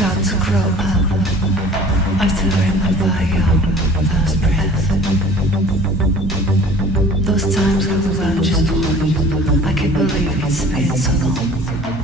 got to grow up. I still remember your first breath. Those times when we were just one. I can't believe it's been so long.